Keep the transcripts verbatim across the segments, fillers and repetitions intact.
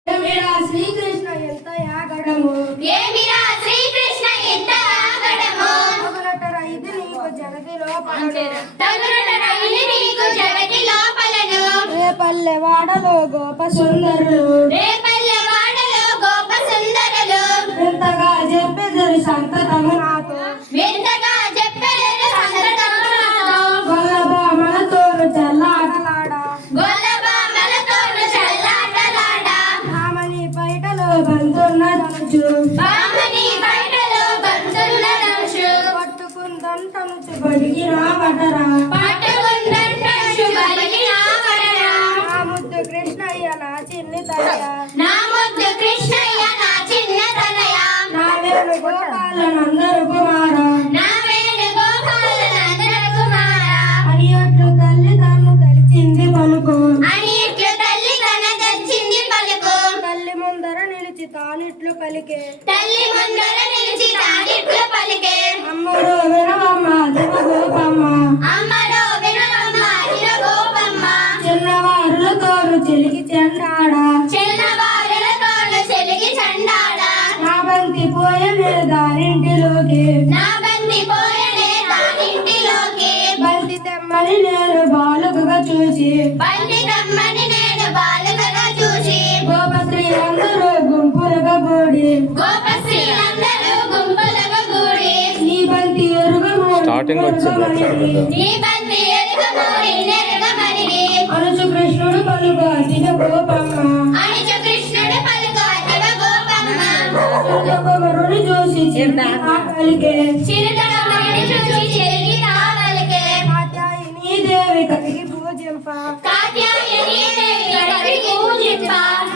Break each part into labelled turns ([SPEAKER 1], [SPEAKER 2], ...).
[SPEAKER 1] ఏమిరా శ్రీకృష్ణ ఎంత యాగడము
[SPEAKER 2] ఏమిరా శ్రీకృష్ణ ఎంత యాగడము
[SPEAKER 1] తగులటరా ఇది నీకు జగతి లోపలను
[SPEAKER 2] తగులటరా ఇది నీకు జగతి లోపలను
[SPEAKER 1] రే పల్లె వాడలో గోప సుందరులు
[SPEAKER 2] రే పల్లె వాడలో గోప సుందరులు
[SPEAKER 1] ఎంతగా చెప్పెదరు సంతతము నాతో
[SPEAKER 2] ఎంతగా చెప్పెదరు సంతతము నాతో
[SPEAKER 1] గొల్లబామలతోను చల్లాటలాడ
[SPEAKER 2] గొల్లబామలతోను చల్లాటలాడ
[SPEAKER 1] రామని పైటలో బంతున్న ధనుచు
[SPEAKER 2] బామని బయటలో బంతున్న ధనుషు
[SPEAKER 1] పట్టుకుందంటనుచు బడికి రాబటరా
[SPEAKER 2] పట్టుకుందంటనుచు బలికి రావడరా
[SPEAKER 1] నా ముద్దు కృష్ణయ్య నా చిన్ని తనయ
[SPEAKER 2] నా ముద్దు కృష్ణయ్య నా చిన్న తనయ
[SPEAKER 1] నా వేణు గోపాలనందరు కుమార
[SPEAKER 2] నా వేణు గోపాలనందర కుమార
[SPEAKER 1] అని అట్లు తల్లి తన్ను తలిచింది పలుకు
[SPEAKER 2] అని ఇట్లు తల్లి తన తెచ్చింది పలుకు
[SPEAKER 1] తల్లి ముందర నిలిచి తానిట్లు పలికే
[SPEAKER 2] తల్లి ముందర నిలిచి తాగిట్లు పలికే
[SPEAKER 1] అమ్మడు వినవమ్మ దివ గోపమ్మ
[SPEAKER 2] అమ్మలో వినవమ్మ అదిర గోపమ్మ
[SPEAKER 1] చిన్నవారులతోను చెలికి చెండాడ
[SPEAKER 2] చిన్నవారులతోను చెలిగి చండాడ
[SPEAKER 1] నా బంతి పోయనే దారింటిలోకి
[SPEAKER 2] నా బంది పోయనే దానింటిలోకి
[SPEAKER 1] బంతి తెమ్మని నేను బాలుకగా చూసి
[SPEAKER 2] బంది దమ్మని నేను బాలుకగా చూసి
[SPEAKER 1] గోప స్త్రీలందరూ గుంపులుగా కూడి
[SPEAKER 2] గోపశ్రీలందరూ గుంపులుగా కూడి
[SPEAKER 1] నీ బంతి ఎరుగము
[SPEAKER 3] స్టార్టింగ్ వచ్చింది అక్కడ
[SPEAKER 2] నీ బంది ఎరుగము నిన్నెరుగమని
[SPEAKER 1] అనుచు కృష్ణుడు పలుగా దిన గోపమ్మ
[SPEAKER 2] అనిచు కృష్ణుడు పలుకు అదివ గోపమ్మ
[SPEAKER 1] చిరుతకొమరుని చూసి చిన్న కలిగే
[SPEAKER 2] చిరుతడమని చూసి చెరిగి తావలికే
[SPEAKER 1] కాత్యాయని దేవి కలిగి పూజింప
[SPEAKER 2] కాత్యాయని దేవి గడపడికి పూజింప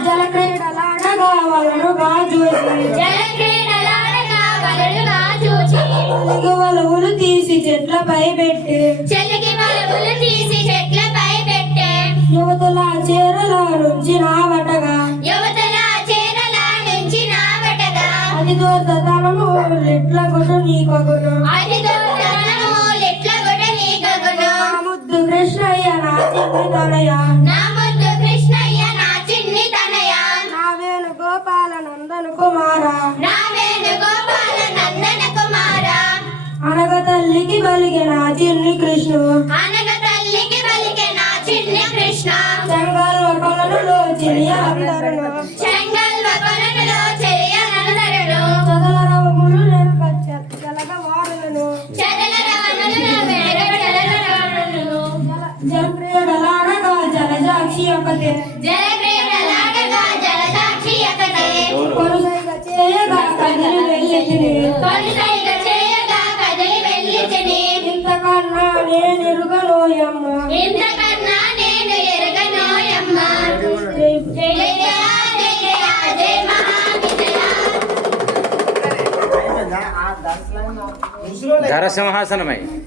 [SPEAKER 1] జలక్రీడలాడగా వలనుగా చూసి
[SPEAKER 2] జలక్రీడలాడగా వలలుగా చూచి
[SPEAKER 1] చెలిగి వలువులు తీసి చెట్లపై పెట్టి
[SPEAKER 2] చెలికి వలపులు తీసి చెట్లపై పెట్టే
[SPEAKER 1] యువతుల చీరల నుంచి నావటగా
[SPEAKER 2] యువతల చీరల నుంచి నావటగా
[SPEAKER 1] అది దూతతనము ఎట్ల కొడు నీకొగును
[SPEAKER 2] అది దూతనము లెట్ల గుడ నీ గగును
[SPEAKER 1] నా ముద్దు కృష్ణయ్య నా చిన్ని తనయ
[SPEAKER 2] నా ముద్దు కృష్ణయ్య నా చిన్ని తనయ
[SPEAKER 1] నా వేణు గోపాల నందను కుమార
[SPEAKER 2] నా వేణు గోపాల నందన కుమార
[SPEAKER 1] అనగ తల్లికి బలిగి నా చిన్ని కృష్ణు
[SPEAKER 2] అనగ తల్లికి పలికే నా చిన్ని కృష్ణ
[SPEAKER 1] చెంగల్ కొలనులో చిలియ అందరును
[SPEAKER 2] చెంగల్వ కొలనులో చెలియనందరును
[SPEAKER 1] చదల రవములు నెరక జలగ వారులను
[SPEAKER 2] చదల రవణులను వెరగ చదల రవణులను
[SPEAKER 1] జలక్రీడలాడగా జలజాక్షి ఒకతే
[SPEAKER 2] జలక్రీడలాడగా జలసాక్షి ఒకటే
[SPEAKER 1] కొరుసైగ చేయగా కదిలి వెళ్ళితిని
[SPEAKER 2] కొలుసైగ చేయగా కదిలి వెళ్ళితిని
[SPEAKER 1] ఇంతకన్నా నేనెరుగనోయమ్మ
[SPEAKER 2] ఇంతకన్నా నేను ఎరగనోయమ్మ జయ జయ జయ జయ మహావిజయ
[SPEAKER 3] ధర సింహాసనమై